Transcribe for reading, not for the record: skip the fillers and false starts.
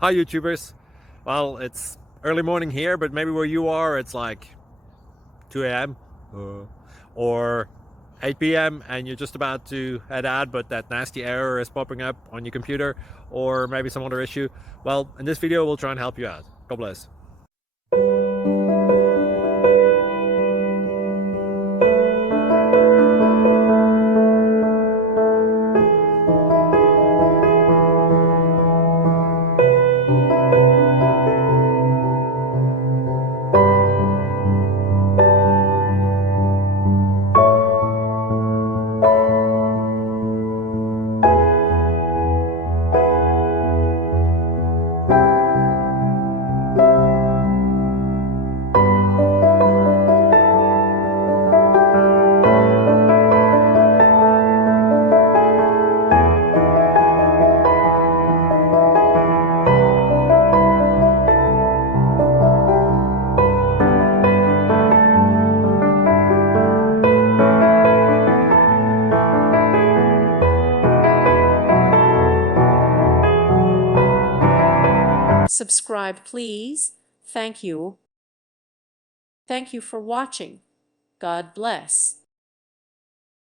Hi YouTubers. Well, it's early morning here, but maybe where you are it's like 2 a.m. Or 8 p.m. and you're just about to head out, but that nasty error is popping up on your computer, or maybe some other issue. Well, in this video we'll try and help you out. God bless. Subscribe, please. Thank you. Thank you for watching. God bless.